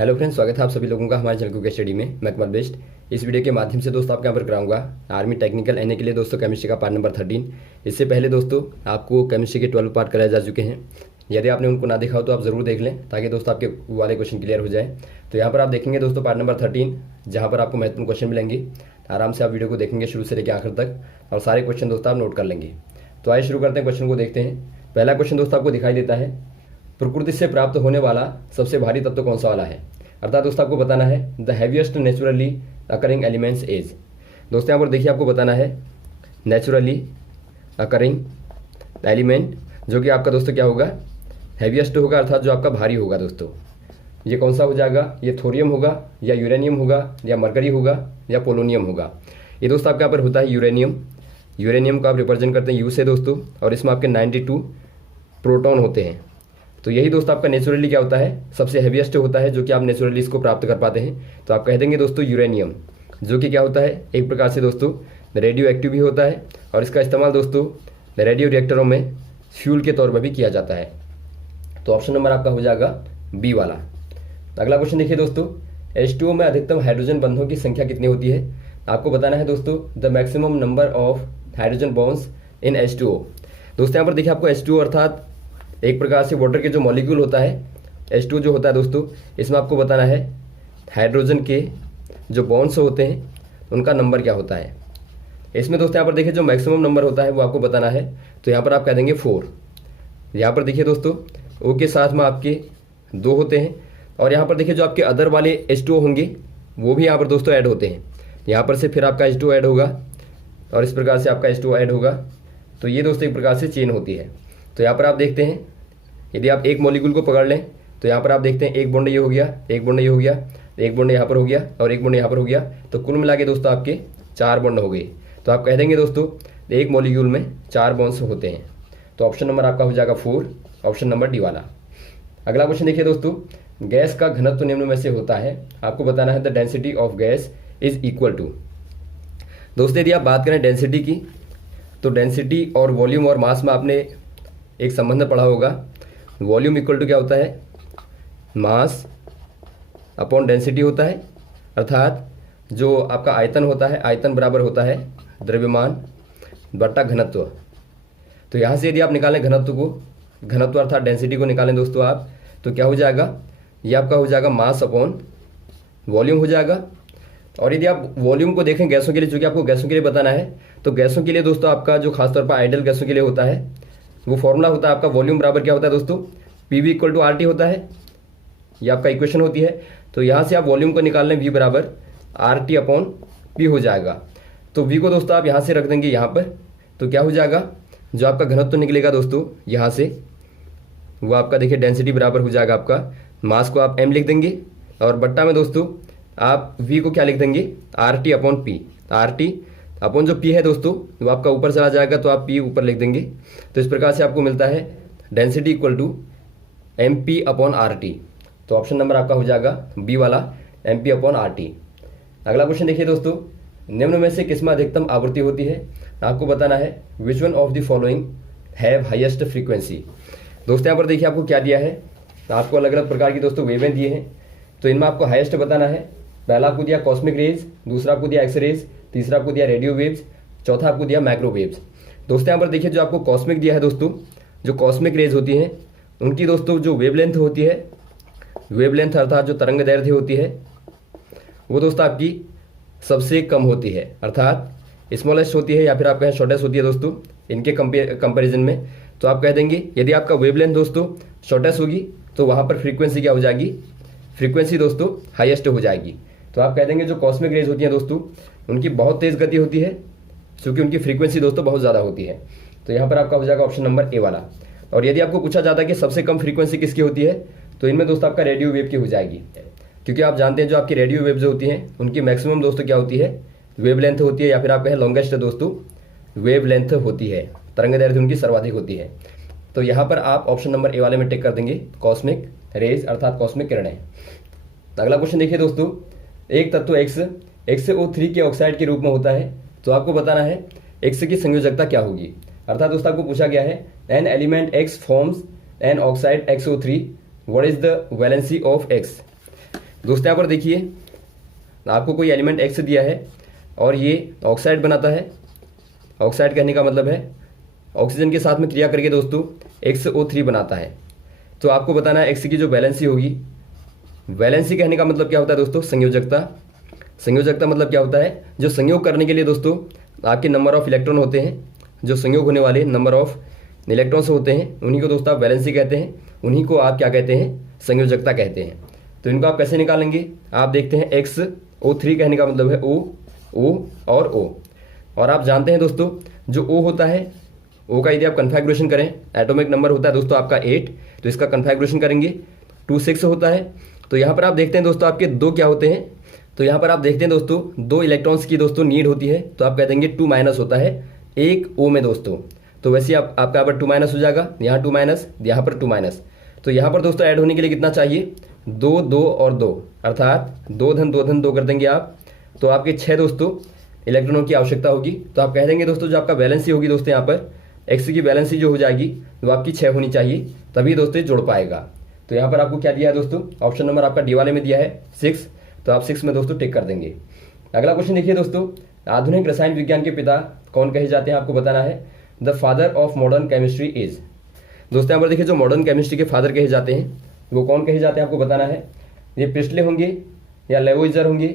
Hello friends, स्वागत है आप सभी लोगों का हमारे चैनल कुक स्टडी में। मैं कमल बेस्ट। इस वीडियो के माध्यम से दोस्तों आपके यहाँ पर कराऊंगा आर्मी टेक्निकल एनए के लिए दोस्तों केमिस्ट्री का पार्ट नंबर 13। इससे पहले दोस्तों आपको केमिस्ट्री के 12 पार्ट कराए जा चुके हैं। यदि आपने उनको ना देखा हो तो आप ज़रूर देख लें ताकि दोस्तों आपके वाले क्वेश्चन क्लियर हो जाए। तो यहाँ पर आप देखेंगे दोस्तों पार्ट नंबर 13, जहाँ पर आपको महत्वपूर्ण क्वेश्चन मिलेंगे। आराम से आप वीडियो को देखेंगे शुरू से लेकर आखिर तक और सारे क्वेश्चन दोस्तों आप नोट कर लेंगे। तो आइए शुरू करते हैं, क्वेश्चन को देखते हैं। पहला क्वेश्चन दोस्तों आपको दिखाई देता है, प्रकृति से प्राप्त होने वाला सबसे भारी तत्व कौन सा वाला है। अर्थात दोस्तों आपको बताना है the heaviest naturally occurring elements is. दोस्तों यहाँ पर देखिए आपको बताना है नेचुरली अकरिंग एलिमेंट जो कि आपका दोस्तों क्या होगा, हैवीएस्ट होगा, अर्थात जो आपका भारी होगा। दोस्तों ये कौन सा हो जाएगा, ये थोरियम होगा या यूरेनियम होगा या मरकरी होगा या पोलोनियम होगा। ये दोस्तों आपके यहाँ पर होता है यूरेनियम। यूरेनियम को आप रिप्रेजेंट करते हैं यू से दोस्तों, और इसमें आपके 92 प्रोटॉन होते हैं। तो यही दोस्तों आपका नेचुरली क्या होता है, सबसे हैवीएस्ट होता है जो कि आप नेचुरली इसको प्राप्त कर पाते हैं। तो आप कह देंगे दोस्तों यूरेनियम, जो कि क्या होता है, एक प्रकार से दोस्तों रेडियो एक्टिव भी होता है और इसका इस्तेमाल दोस्तों रेडियो रिएक्टरों में फ्यूल के तौर पर भी किया जाता है। तो ऑप्शन नंबर आपका हो जाएगा बी वाला। अगला क्वेश्चन देखिए दोस्तों, H2O में अधिकतम हाइड्रोजन बंधों की संख्या कितनी होती है। आपको बताना है दोस्तों the maximum number of hydrogen bonds in H2O। दोस्तों यहाँ पर देखिए आपको H2O अर्थात एक प्रकार से वाटर के जो मॉलिक्यूल होता है, H2O जो होता है दोस्तों, इसमें आपको बताना है हाइड्रोजन के जो बॉन्ड्स होते हैं उनका नंबर क्या होता है। इसमें दोस्तों यहाँ पर देखिए जो मैक्सिमम नंबर होता है वो आपको बताना है। तो यहाँ पर आप कह देंगे 4। यहाँ पर देखिए दोस्तों O के साथ में आपके 2 होते हैं और यहाँ पर देखिए जो आपके अदर वाले H2O होंगे वो भी यहाँ पर दोस्तों ऐड होते हैं। यहाँ पर से फिर आपका H2O ऐड होगा और इस प्रकार से आपका H2O ऐड होगा। तो ये दोस्तों एक प्रकार से चेन होती है। तो यहाँ पर आप देखते हैं, यदि आप एक मॉलिक्यूल को पकड़ लें तो यहाँ पर आप देखते हैं एक बॉन्ड ये हो गया, एक बॉन्ड ये हो गया, एक बॉन्ड यहाँ पर हो गया और एक बॉन्ड यहाँ पर हो गया। तो कुल मिला के दोस्तों आपके 4 बॉन्ड हो गए। तो आप कह देंगे दोस्तों एक मॉलिक्यूल में 4 बॉन्ड्स होते हैं। तो ऑप्शन नंबर आपका हो जाएगा 4, ऑप्शन नंबर डी वाला। अगला क्वेश्चन देखिए दोस्तों, गैस का घनत्व निम्न में से होता है। आपको बताना है the density of gas is equal to. दोस्तों यदि आप बात करें डेंसिटी की, तो डेंसिटी और वॉल्यूम और मास में आपने एक संबंध पढ़ा होगा। वॉल्यूम इक्वल टू क्या होता है, मास अपॉन डेंसिटी होता है। अर्थात जो आपका आयतन होता है, आयतन बराबर होता है द्रव्यमान बटा घनत्व। तो यहाँ से यदि आप निकालें घनत्व अर्थात डेंसिटी को निकालें दोस्तों आप, तो क्या हो जाएगा, ये आपका हो जाएगा मास अपॉन वॉल्यूम हो जाएगा। और यदि आप वॉल्यूम को देखें गैसों के लिए, जो कि आपको गैसों के लिए बताना है, तो गैसों के लिए दोस्तों आपका जो खासतौर पर आइडियल गैसों के लिए होता है वो फॉर्मूला होता है आपका वॉल्यूम बराबर क्या होता है दोस्तों, PV इक्वल टू RT होता है। ये आपका इक्वेशन होती है। तो यहाँ से आप वॉल्यूम को निकाल लें, V बराबर RT अपॉन P हो जाएगा। तो V को दोस्तों आप यहाँ से रख देंगे यहाँ पर, तो क्या हो जाएगा, जो आपका घनत्व निकलेगा दोस्तों यहाँ से, वो आपका देखिए डेंसिटी बराबर हो जाएगा आपका, मास को आप M लिख देंगे और बट्टा में दोस्तों आप V को क्या लिख देंगे, RT upon P। RT upon जो P है दोस्तों वो आपका ऊपर चला जाएगा, तो आप P ऊपर लिख देंगे। तो इस प्रकार से आपको मिलता है density equal to MP upon RT। तो ऑप्शन नंबर आपका हो जाएगा बी वाला, MP अपॉन RT। अगला क्वेश्चन देखिए दोस्तों, निम्न में से किसमें अधिकतम आवृत्ति होती है। आपको बताना है which one of the following have highest frequency. दोस्तों यहाँ पर देखिए आपको क्या दिया है, आपको अलग अलग प्रकार की दोस्तों वेवें दिए हैं। तो इनमें आपको हाईएस्ट बताना है। पहला आपको दिया कॉस्मिक रेज, दूसरा आपको दिया एक्स रेज, तीसरा आपको दिया रेडियो वेव्स, चौथा आपको दिया माइक्रो वेव्स। दोस्तों यहाँ पर देखिए जो आपको कॉस्मिक दिया है दोस्तों, जो कॉस्मिक रेज होती हैं उनकी दोस्तों जो वेवलेंथ होती है, वेवलेंथ अर्थात जो तरंग दैर्ध्य होती है वो दोस्तों आपकी सबसे कम होती है, अर्थात स्मॉलेस्ट होती है या फिर आप कहें शॉर्टेस्ट होती है दोस्तों इनके कंपेरिजन में। तो आप कह देंगे यदि आपका वेवलेंथ दोस्तों शॉर्टेस्ट होगी तो वहाँ पर फ्रीक्वेंसी क्या हो जाएगी, फ्रीक्वेंसी दोस्तों हाईएस्ट हो जाएगी। तो आप कह देंगे जो कॉस्मिक रेज होती हैं दोस्तों उनकी बहुत तेज़ गति होती है क्योंकि उनकी फ्रीक्वेंसी दोस्तों बहुत ज़्यादा होती है। तो यहाँ पर आपका हो जाएगा ऑप्शन नंबर ए वाला। और यदि आपको पूछा जाता है कि सबसे कम फ्रीक्वेंसी किसकी होती है, तो इनमें दोस्तों आपका रेडियो वेव की हो जाएगी, क्योंकि आप जानते हैं जो आपकी रेडियो वेव जो होती हैं उनकी मैक्सिमम दोस्तों क्या होती है, वेवलेंथ होती है या फिर आप कहें लॉन्गेस्ट दोस्तों वेवलेंथ होती है, तरंग दैर्ध्य उनकी सर्वाधिक होती है। तो यहाँ पर आप ऑप्शन नंबर ए वाले में टिक कर देंगे कॉस्मिक रेज अर्थात कॉस्मिक किरणें। अगला क्वेश्चन देखिए दोस्तों, एक तत्व XO3 के ऑक्साइड के रूप में होता है। तो आपको बताना है X की संयोजकता क्या होगी। अर्थात दोस्तों आपको पूछा गया है an element X forms an oxide XO3, what is the valency of X। दोस्तों यहाँ पर देखिए आपको कोई एलिमेंट एक्स दिया है और ये ऑक्साइड बनाता है। ऑक्साइड कहने का मतलब है ऑक्सीजन के साथ में क्रिया करके दोस्तों XO3 बनाता है। तो आपको बताना है एक्स की जो वैलेंसी होगी, वैलेंसी कहने का मतलब क्या होता है दोस्तों, संयोजकता। संयोजकता मतलब क्या होता है, जो संयोग करने के लिए दोस्तों आपके नंबर ऑफ इलेक्ट्रॉन होते हैं, जो संयोग होने वाले नंबर ऑफ इलेक्ट्रॉन्स होते हैं उन्हीं को दोस्तों आप वैलेंसी कहते हैं, उन्हीं को आप क्या कहते हैं, संयोजकता कहते हैं। तो इनको आप कैसे निकालेंगे, आप देखते हैं XO3 कहने का मतलब है O और O। और आप जानते हैं दोस्तों जो O होता है, O का यदि आप कन्फिगरेशन करें, एटॉमिक नंबर होता है दोस्तों आपका 8, तो इसका कन्फिगरेशन करेंगे 2 6 होता है। तो यहाँ पर आप देखते हैं दोस्तों आपके 2 क्या होते हैं, तो यहाँ पर आप देखते हैं दोस्तों 2 इलेक्ट्रॉन्स की दोस्तों नीड होती है, तो आप कह देंगे 2- होता है एक O में दोस्तों। तो वैसे आपका यहाँ पर 2- हो जाएगा, यहाँ 2-, यहाँ पर 2-। तो यहाँ पर दोस्तों ऐड होने के लिए कितना चाहिए, 2 2 और 2, अर्थात 2 धन 2 धन 2 कर देंगे आप, तो आपके 6 दोस्तों इलेक्ट्रॉनों की आवश्यकता होगी। तो आप कह देंगे दोस्तों जो आपका वैलेंसी होगी दोस्तों यहाँ पर एक्स की वैलेंसी जो हो जाएगी वो आपकी 6 होनी चाहिए, तभी दोस्तों जुड़ पाएगा। तो यहाँ पर आपको क्या दिया है दोस्तों, ऑप्शन नंबर आपका डी वाले में दिया है 6, तो आप 6 में दोस्तों टिक कर देंगे। अगला क्वेश्चन देखिए दोस्तों, आधुनिक रसायन विज्ञान के पिता कौन कहे जाते हैं, आपको बताना है। The father of modern chemistry is. दोस्तों यहाँ पर देखिए जो मॉडर्न केमिस्ट्री के फादर कहे जाते हैं वो कौन कहे जाते हैं, आपको बताना है। ये प्रिस्टले होंगे या लेवोइजर होंगे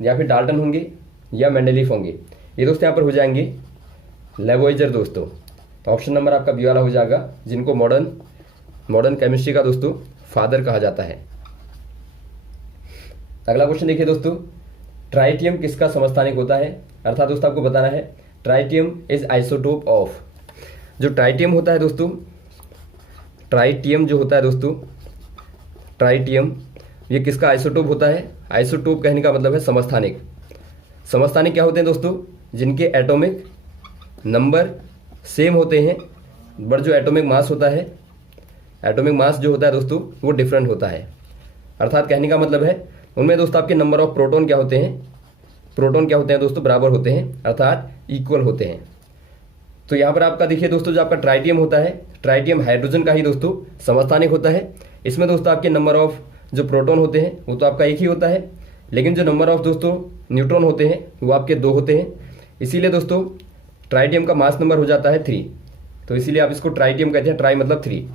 या फिर डाल्टन होंगे या मेंडलीफ होंगे। ये दोस्तों यहाँ पर हो जाएंगे लेवोइजर दोस्तों। तो ऑप्शन नंबर आपका बी वाला हो जाएगा, जिनको मॉडर्न केमिस्ट्री का दोस्तों फादर कहा जाता है। अगला क्वेश्चन देखिए दोस्तों, ट्राइटियम किसका समस्थानिक होता है, अर्थात दोस्तों आपको बताना है ट्राइटियम इज आइसोटोप ऑफ। जो ट्राइटियम होता है दोस्तों, ट्राइटियम जो होता है दोस्तों, ट्राइटियम ये किसका आइसोटोप होता है। आइसोटोप कहने का मतलब है समस्थानिक। समस्थानिक क्या होते हैं दोस्तों, जिनके एटॉमिक नंबर सेम होते हैं बट जो एटॉमिक मास होता है, एटॉमिक मास जो होता है दोस्तों वो डिफरेंट होता है। अर्थात कहने का मतलब है उनमें दोस्तों आपके नंबर ऑफ प्रोटॉन क्या होते हैं, प्रोटॉन क्या होते हैं दोस्तों, बराबर होते हैं, अर्थात इक्वल होते हैं। तो यहाँ पर आपका देखिए दोस्तों जो आपका ट्राइटियम होता है, ट्राइटियम हाइड्रोजन का ही दोस्तों समस्थानिक होता है। इसमें दोस्तों आपके नंबर ऑफ जो प्रोटॉन होते हैं वो तो आपका एक ही होता है, लेकिन जो नंबर ऑफ दोस्तों न्यूट्रॉन होते हैं वो आपके 2 होते हैं। इसीलिए दोस्तों ट्राइटियम का मास नंबर हो जाता है 3, तो इसीलिए आप इसको ट्राइटियम कहते हैं, ट्राई मतलब 3।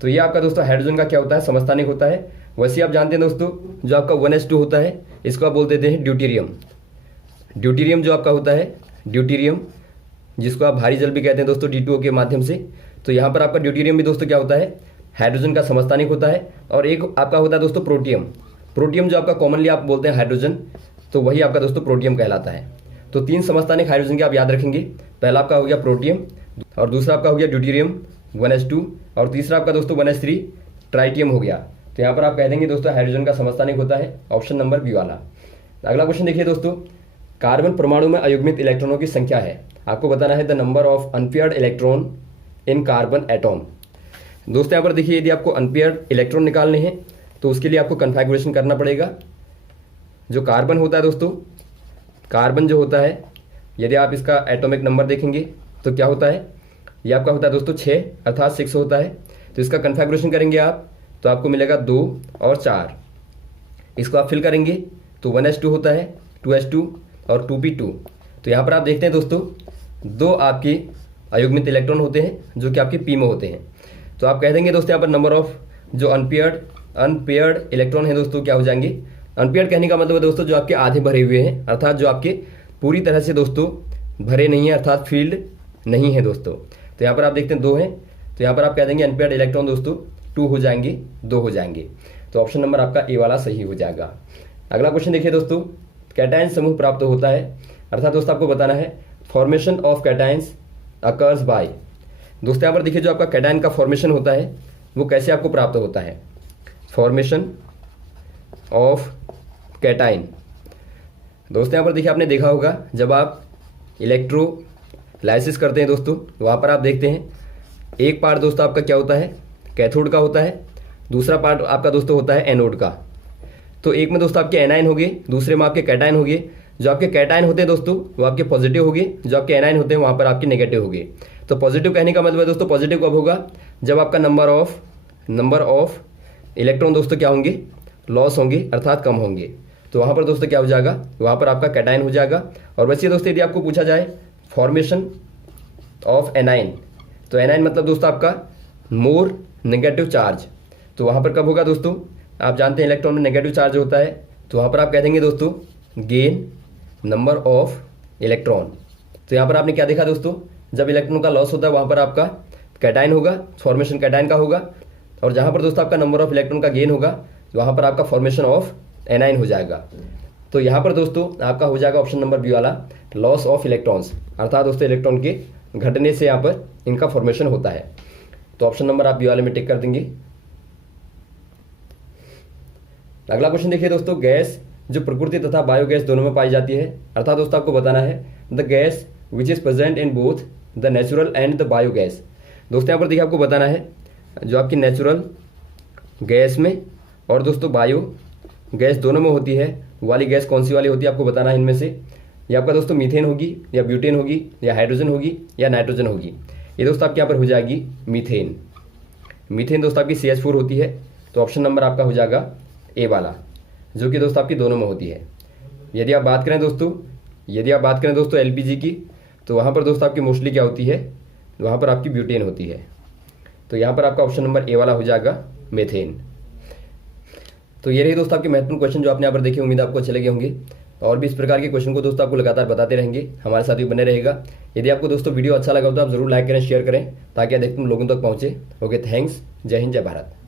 तो ये आपका दोस्तों हाइड्रोजन का क्या होता है, समस्थानिक होता है। वैसे आप जानते हैं दोस्तों जो आपका 1s2 होता है इसको आप बोल देते हैं ड्यूटीरियम। ड्यूटीरियम जो आपका होता है, ड्यूटीरियम जिसको आप भारी जल भी कहते हैं दोस्तों D2O के माध्यम से। तो यहाँ पर आपका ड्यूटीरियम भी दोस्तों क्या होता है, हाइड्रोजन का समस्थानिक होता है। और एक आपका होता है दोस्तों प्रोटियम। प्रोटियम जो आपका कॉमनली आप बोलते हैं हाइड्रोजन, तो वही आपका दोस्तों प्रोटियम कहलाता है। तो 3 समस्थानिक हाइड्रोजन के आप याद रखेंगे, पहला आपका हो गया प्रोटियम, और दूसरा आपका हो गया ड्यूटीरियम 1s2, और तीसरा आपका दोस्तों 1s3 ट्राइटियम हो गया। तो यहाँ पर आप कह देंगे दोस्तों हाइड्रोजन का समस्थानिक होता है, ऑप्शन नंबर बी वाला। अगला क्वेश्चन देखिए दोस्तों, कार्बन परमाणु में अयुग्मित इलेक्ट्रॉनों की संख्या है, आपको बताना है the number of unpaired electron in carbon atom. दोस्तों यहाँ पर देखिए यदि आपको अनपेयर्ड इलेक्ट्रॉन निकालने हैं तो उसके लिए आपको कन्फिगरेशन करना पड़ेगा। जो कार्बन होता है दोस्तों, कार्बन जो होता है यदि आप इसका एटॉमिक नंबर देखेंगे तो क्या होता है, ये आपका होता है दोस्तों 6 अर्थात 6 होता है। तो इसका कन्फिगरेशन करेंगे आप तो आपको मिलेगा 2 और 4। इसको आप फिल करेंगे तो 1s2 होता है, 2s2 और 2p2। तो यहाँ पर आप देखते हैं दोस्तों 2 आपके अयुग्मित इलेक्ट्रॉन होते हैं जो कि आपके पी में होते हैं। तो आप कह देंगे दोस्तों यहाँ पर नंबर ऑफ जो अनपेयर्ड इलेक्ट्रॉन है दोस्तों क्या हो जाएंगे। अनपेयर्ड कहने का मतलब है दोस्तों जो आपके आधे भरे हुए हैं, अर्थात जो आपके पूरी तरह से दोस्तों भरे नहीं है, अर्थात फील्ड नहीं है दोस्तों। तो यहाँ पर आप देखते हैं 2 हैं, तो यहाँ पर आप कह देंगे अनपेयर्ड इलेक्ट्रॉन दोस्तों 2 हो जाएंगे, 2 हो जाएंगे। तो ऑप्शन नंबर आपका ए वाला सही हो जाएगा। अगला क्वेश्चन देखिए दोस्तों, कैटायन समूह प्राप्त होता है, अर्थात दोस्तों आपको बताना है formation of cations occurs by. दोस्तों यहाँ पर देखिए जो आपका कैटायन का फॉर्मेशन होता है वो कैसे आपको प्राप्त होता है, फॉर्मेशन ऑफ कैटायन। दोस्तों यहाँ पर देखिए आपने देखा होगा जब आप इलेक्ट्रोलाइसिस करते हैं दोस्तों, वहाँ पर आप देखते हैं एक पार्ट दोस्तों आपका क्या होता है, कैथोड का होता है, दूसरा पार्ट आपका दोस्तों होता है एनोड का। तो एक में दोस्तों आपके एनायन हो गए, दूसरे में आपके कैटायन हो गए। जो आपके कैटायन होते हैं दोस्तों वो आपके पॉजिटिव हो गए, जो आपके एनायन होते हैं वहाँ पर आपके नेगेटिव हो गए। तो पॉजिटिव कहने का मतलब है दोस्तों पॉजिटिव कब होगा, जब आपका नंबर ऑफ इलेक्ट्रॉन दोस्तों क्या होंगे, लॉस होंगे अर्थात कम होंगे। तो वहाँ पर दोस्तों क्या हो जाएगा, वहाँ पर आपका कैटायन हो जाएगा। और वैसे दोस्तों यदि आपको पूछा जाए फॉर्मेशन ऑफ एनाइन, तो एनाइन मतलब दोस्तों आपका मोर नेगेटिव चार्ज, तो वहाँ पर कब होगा दोस्तों, आप जानते हैं इलेक्ट्रॉन में नेगेटिव चार्ज होता है, तो वहाँ पर आप कह देंगे दोस्तों गेन नंबर ऑफ इलेक्ट्रॉन। तो यहाँ पर आपने क्या देखा दोस्तों, जब इलेक्ट्रॉन का लॉस होता है वहाँ पर आपका कैटायन होगा, फॉर्मेशन कैटायन का होगा, और जहाँ पर दोस्तों आपका नंबर ऑफ इलेक्ट्रॉन का गेन होगा वहाँ पर आपका फॉर्मेशन ऑफ एनाइन हो जाएगा। तो यहाँ पर दोस्तों आपका हो जाएगा ऑप्शन नंबर बी वाला लॉस ऑफ इलेक्ट्रॉन्स, अर्थात दोस्तों इलेक्ट्रॉन के घटने से यहाँ पर इनका फॉर्मेशन होता है। तो ऑप्शन नंबर आप बी वाले में टिक कर देंगे। अगला क्वेश्चन देखिए दोस्तों, गैस जो प्रकृति तथा बायोगैस दोनों में पाई जाती है, अर्थात दोस्तों आपको बताना है the gas which is present in both the natural and the biogas. दोस्तों यहाँ पर देखिए आपको बताना है जो आपकी नेचुरल गैस में और दोस्तों बायो गैस दोनों में होती है वाली गैस कौन सी वाली होती है आपको बताना है इनमें से। ये आपका दोस्तों मीथेन होगी या ब्यूटेन होगी या हाइड्रोजन होगी या नाइट्रोजन होगी। ये दोस्तों आपके यहाँ पर हो जाएगी मीथेन। मीथेन दोस्तों आपकी CH4 होती है, तो ऑप्शन नंबर आपका हो जाएगा ए वाला, जो कि दोस्तों आपकी दोनों में होती है। यदि आप बात करें दोस्तों LPG की, तो वहाँ पर दोस्तों आपकी मोस्टली क्या होती है, वहाँ पर आपकी ब्यूटेन होती है। तो यहाँ पर आपका ऑप्शन नंबर ए वाला हो जाएगा मेथेन। तो ये रही दोस्तों आपके महत्वपूर्ण क्वेश्चन जो आपने यहाँ पर देखे, उम्मीद आपको अच्छे लगे होंगे। और भी इस प्रकार के क्वेश्चन को दोस्तों आपको लगातार बताते रहेंगे, हमारे साथ भी बने रहेगा। यदि आपको दोस्तों वीडियो अच्छा लगा तो आप जरूर लाइक करें, शेयर करें, ताकि अधिकतम लोगों तक पहुँचे। ओके, थैंक्स, जय हिंद, जय भारत।